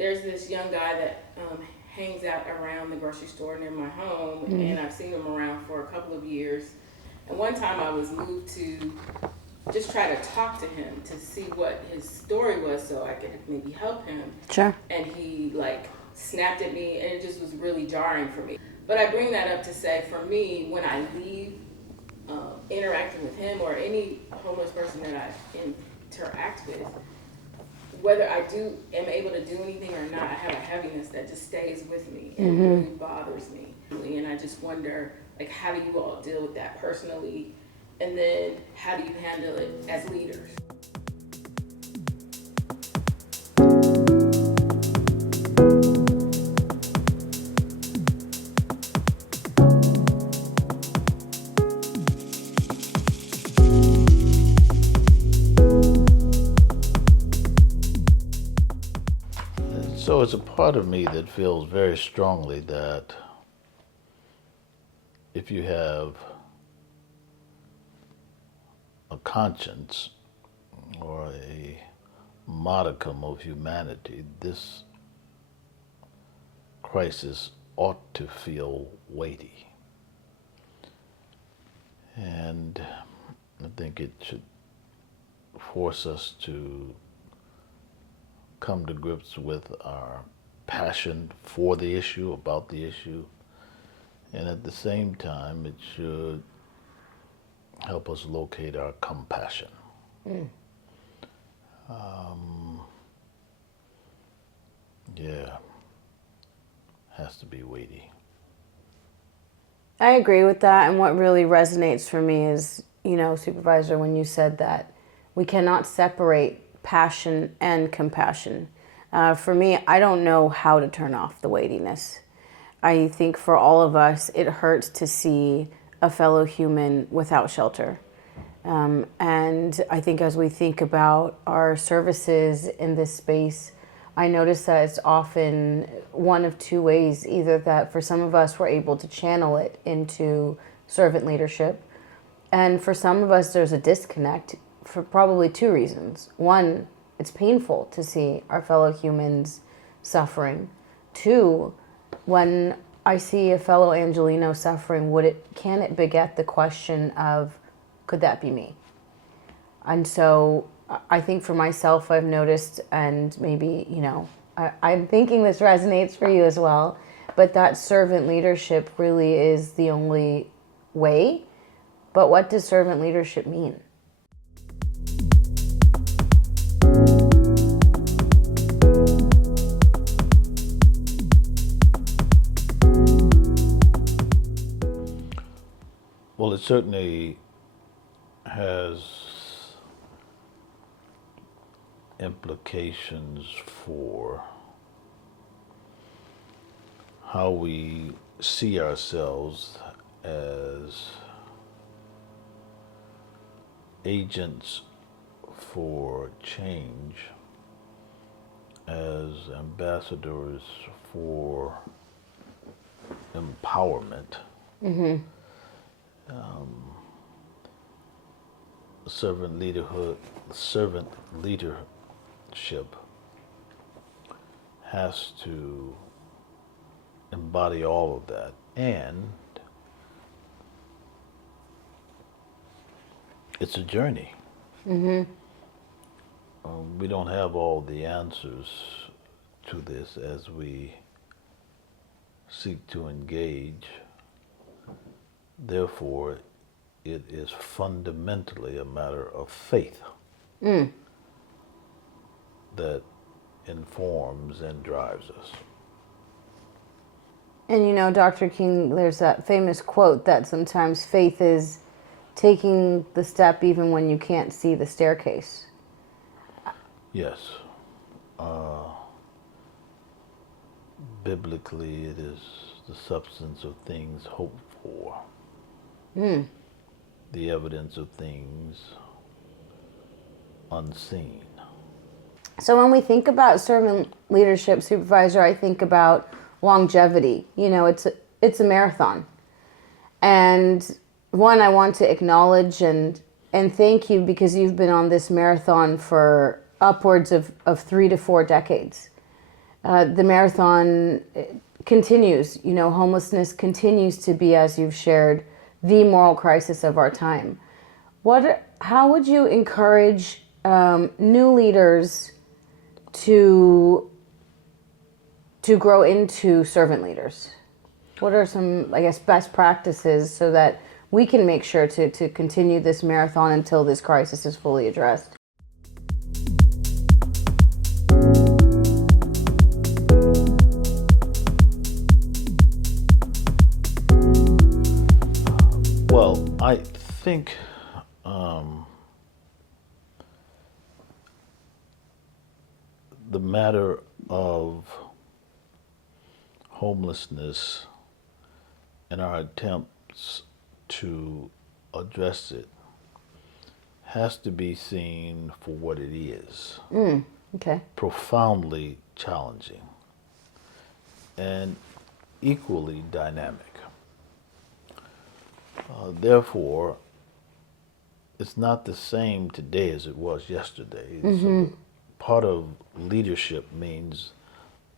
there's this young guy that hangs out around the grocery store near my home, and I've seen him around for a couple of years. And one time I was moved to just try to talk to him to see what his story was so I could maybe help him. Sure. And he like snapped at me, and it just was really jarring for me. But I bring that up to say, for me, when I leave interacting with him or any homeless person that I interact with, whether I am able to do anything or not, I have a heaviness that just stays with me and really bothers me. And I just wonder, like, how do you all deal with that personally? And then how do you handle it as leaders? So it's a part of me that feels very strongly that if you have a conscience or a modicum of humanity, this crisis ought to feel weighty. And I think it should force us to come to grips with our passion for the issue, about the issue, and at the same time it should help us locate our compassion. Yeah, has to be weighty. I agree with that, and what really resonates for me is, Supervisor, when you said that we cannot separate passion and compassion. For me, I don't know how to turn off the weightiness. I think for all of us, it hurts to see a fellow human without shelter. And I think as we think about our services in this space, I notice that it's often one of two ways. Either that for some of us, we're able to channel it into servant leadership. And for some of us, there's a disconnect for probably two reasons. One, it's painful to see our fellow humans suffering. Two, when I see a fellow Angelino suffering, can it beget the question of, could that be me? And so I think for myself, I've noticed, and maybe, I'm thinking this resonates for you as well, but that servant leadership really is the only way. But what does servant leadership mean? Well, it certainly has implications for how we see ourselves as agents for change, as ambassadors for empowerment. Servant leadership has to embody all of that, and it's a journey. We don't have all the answers to this as we seek to engage. Therefore, it is fundamentally a matter of faith that informs and drives us. And Dr. King, there's that famous quote that sometimes faith is taking the step even when you can't see the staircase. Yes. Biblically, it is the substance of things hoped for. The evidence of things unseen. So when we think about servant leadership, Supervisor, I think about longevity. It's a marathon. And one, I want to acknowledge and thank you, because you've been on this marathon for upwards of 3 to 4 decades. The marathon continues. You know, homelessness continues to be, as you've shared, the moral crisis of our time. How would you encourage new leaders to grow into servant leaders? What are some, I guess, best practices so that we can make sure to continue this marathon until this crisis is fully addressed? Well, I think the matter of homelessness and our attempts to address it has to be seen for what it is. Okay. Profoundly challenging and equally dynamic. Therefore, it's not the same today as it was yesterday. So part of leadership means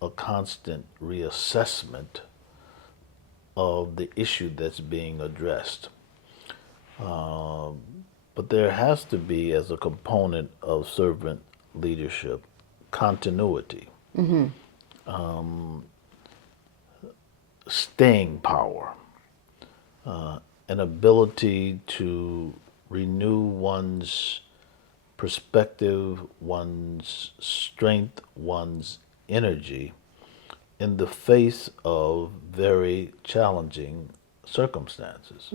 a constant reassessment of the issue that's being addressed. But there has to be, as a component of servant leadership, continuity, staying power, an ability to renew one's perspective, one's strength, one's energy in the face of very challenging circumstances.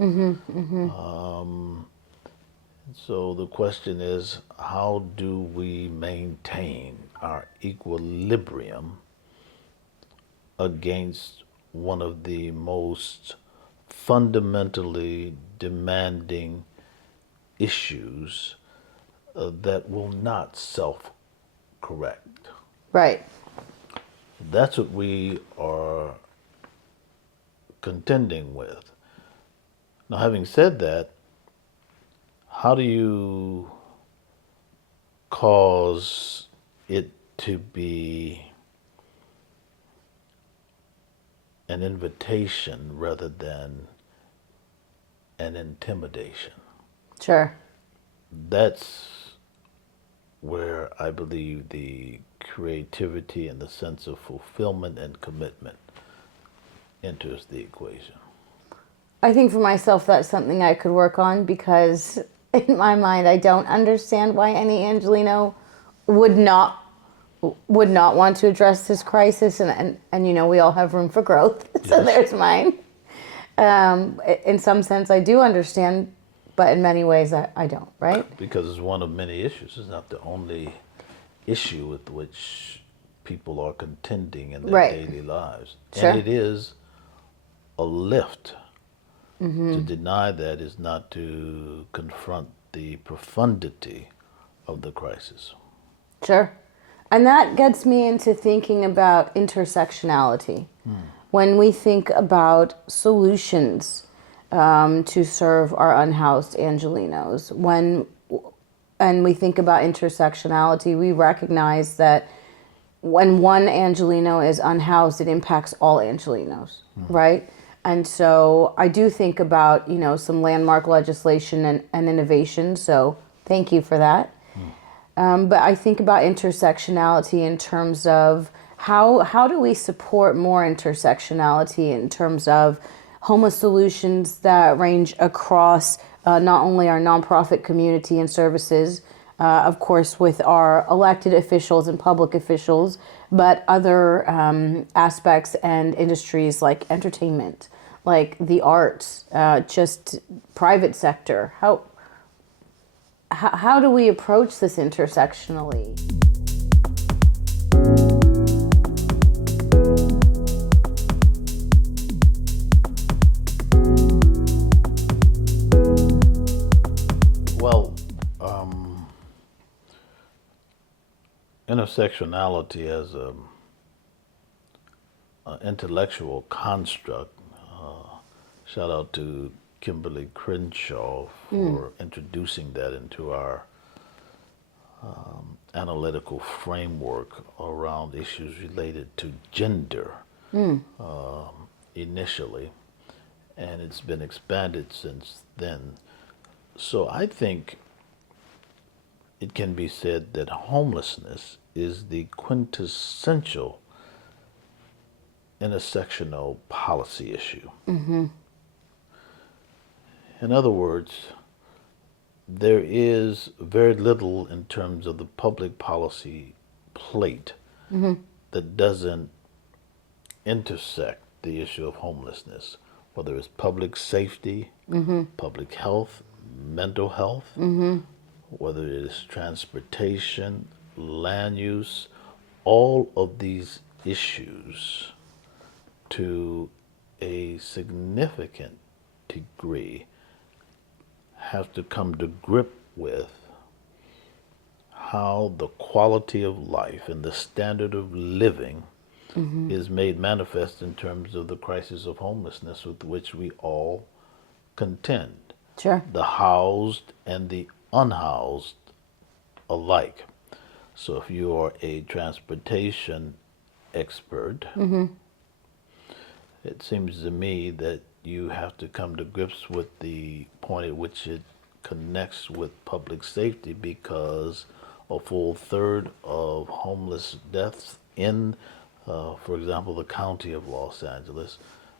So the question is, how do we maintain our equilibrium against one of the most fundamentally demanding issues that will not self-correct? Right. That's what we are contending with. Now, having said that, how do you cause it to be an invitation rather than an intimidation? Sure. That's where I believe the creativity and the sense of fulfillment and commitment enters the equation. I think for myself that's something I could work on, because in my mind I don't understand why any Angelino would not want to address this crisis, and you know, we all have room for growth. So Yes. there's mine. In some sense I do understand, but in many ways I don't, right? Because it's one of many issues. It's not the only issue with which people are contending in their Right. daily lives. Sure. And it is a lift. To deny that is not to confront the profundity of the crisis. Sure. And that gets me into thinking about intersectionality. When we think about solutions to serve our unhoused Angelinos, and we think about intersectionality, we recognize that when one Angelino is unhoused, it impacts all Angelinos, right? And so I do think about, you know, some landmark legislation and innovation. So thank you for that. But I think about intersectionality in terms of how do we support more intersectionality in terms of homeless solutions that range across not only our nonprofit community and services, of course, with our elected officials and public officials, but other aspects and industries like entertainment, like the arts, just private sector. How do we approach this intersectionally? Well, intersectionality as an intellectual construct, shout out to Kimberly Crenshaw for introducing that into our analytical framework around issues related to gender initially, and it's been expanded since then. So I think it can be said that homelessness is the quintessential intersectional policy issue. In other words, there is very little in terms of the public policy plate that doesn't intersect the issue of homelessness, whether it's public safety, public health, mental health, whether it is transportation, land use, all of these issues to a significant degree have to come to grip with how the quality of life and the standard of living is made manifest in terms of the crisis of homelessness with which we all contend, Sure. the housed and the unhoused alike. So if you are a transportation expert, it seems to me that you have to come to grips with the point at which it connects with public safety, because a full third of homeless deaths in, for example, the county of Los Angeles,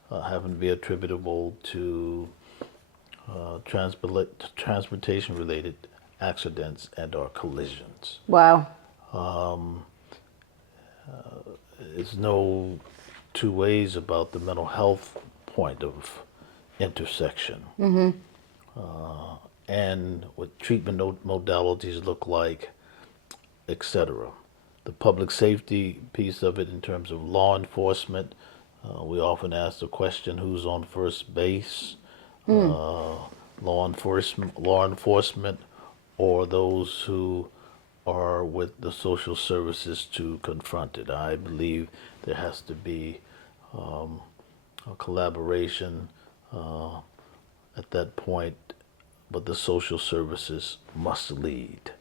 happen to be attributable to transportation-related accidents and or collisions. Wow. There's no two ways about the mental health point of intersection. And what treatment modalities look like, etc. The public safety piece of it in terms of law enforcement, we often ask the question, who's on first base? Law enforcement, or those who are with the social services to confront it. I believe there has to be a collaboration at that point, but the social services must lead.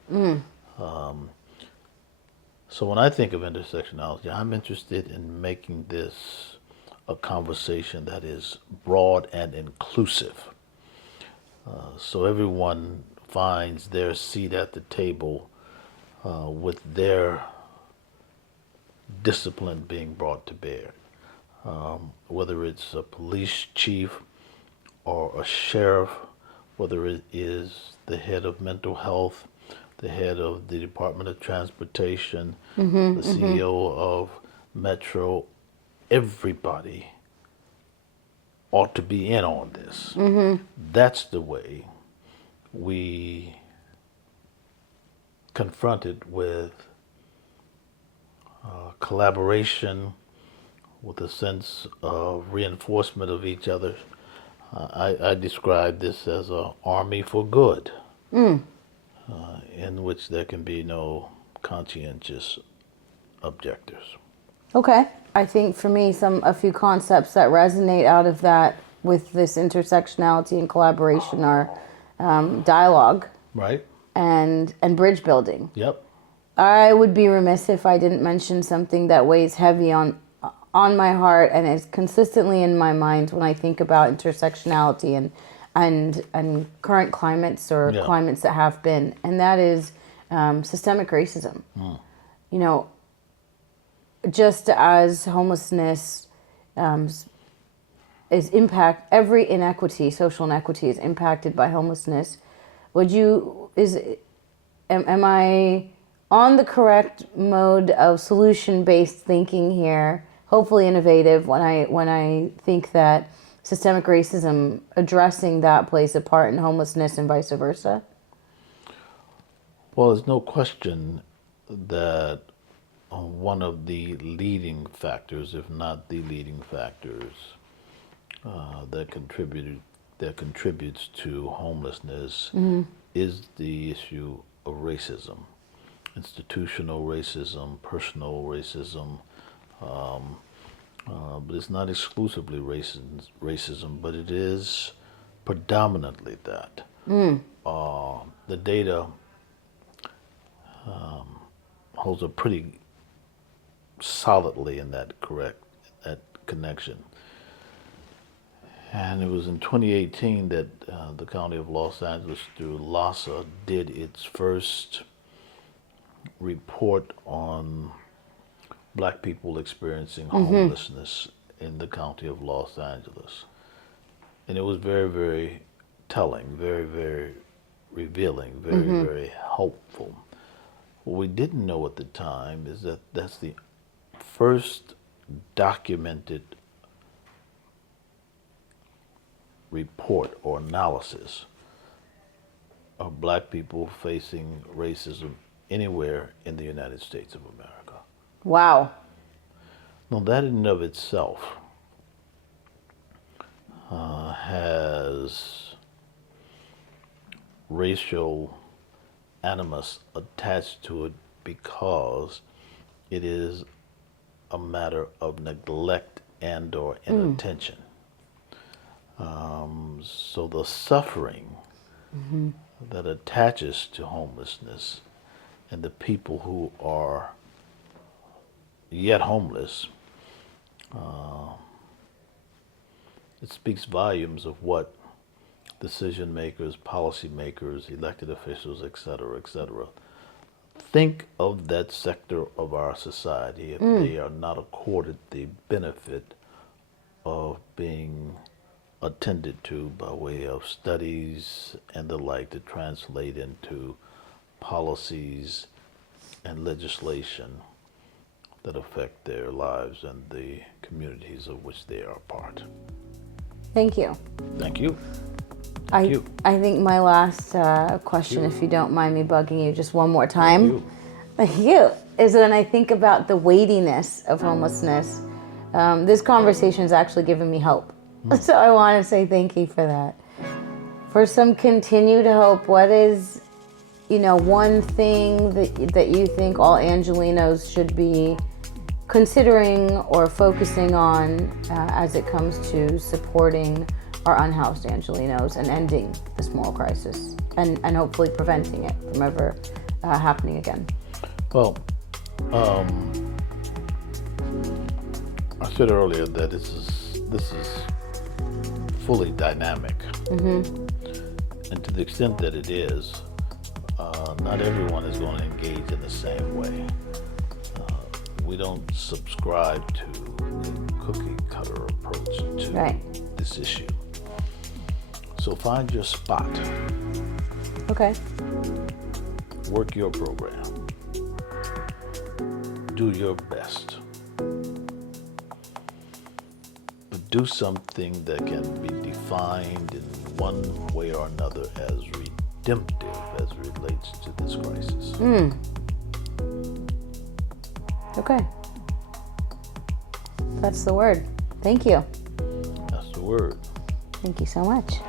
So when I think of intersectionality, I'm interested in making this a conversation that is broad and inclusive. So everyone finds their seat at the table with their discipline being brought to bear. Whether it's a police chief or a sheriff, whether it is the head of mental health, the head of the Department of Transportation, the CEO of Metro, everybody ought to be in on this. That's the way we confronted with collaboration, with a sense of reinforcement of each other. I describe this as an army for good, in which there can be no conscientious objectors. Okay. I think for me, a few concepts that resonate out of that with this intersectionality and collaboration are dialogue, Right? and bridge building. Yep. I would be remiss if I didn't mention something that weighs heavy on my heart and is consistently in my mind when I think about intersectionality and current climates or climates that have been, and that is systemic racism. You know, just as homelessness every inequity, social inequity is impacted by homelessness. Am I on the correct mode of solution-based thinking here? Hopefully innovative when I think that systemic racism, addressing that, plays a part in homelessness and vice versa. Well, there's no question that one of the leading factors, if not the leading factors, that contributes to homelessness is the issue of racism, institutional racism, personal racism. But it's not exclusively racism, but it is predominantly that. The data holds up pretty solidly in that connection. And it was in 2018 that the County of Los Angeles, through LASA, did its first report on black people experiencing homelessness in the County of Los Angeles. And it was very, very telling, very, very revealing, very, very helpful. What we didn't know at the time is that that's the first documented report or analysis of black people facing racism anywhere in the United States of America. Wow. Now that in and of itself has racial animus attached to it because it is a matter of neglect and or inattention. So the suffering that attaches to homelessness and the people who are yet homeless, it speaks volumes of what decision makers, policy makers, elected officials, et cetera, think of that sector of our society if they are not accorded the benefit of being attended to by way of studies and the like to translate into policies and legislation that affect their lives and the communities of which they are a part. Thank you. Thank you. I think my last question, if you don't mind me bugging you just one more time, thank you, is when I think about the weightiness of homelessness. This conversation has actually given me hope. So I want to say thank you for that. For some continued hope, what is, one thing that you think all Angelenos should be considering or focusing on as it comes to supporting our unhoused Angelenos and ending the small crisis and hopefully preventing it from ever happening again? Well, I said earlier that this is fully dynamic, and to the extent that it is, not everyone is going to engage in the same way. We don't subscribe to a cookie cutter approach to this issue. So find your spot. Okay. Work your program. Do your best. But do something that can be defined in one way or another as redemptive as it relates to this crisis. Okay. That's the word. Thank you. That's the word. Thank you so much.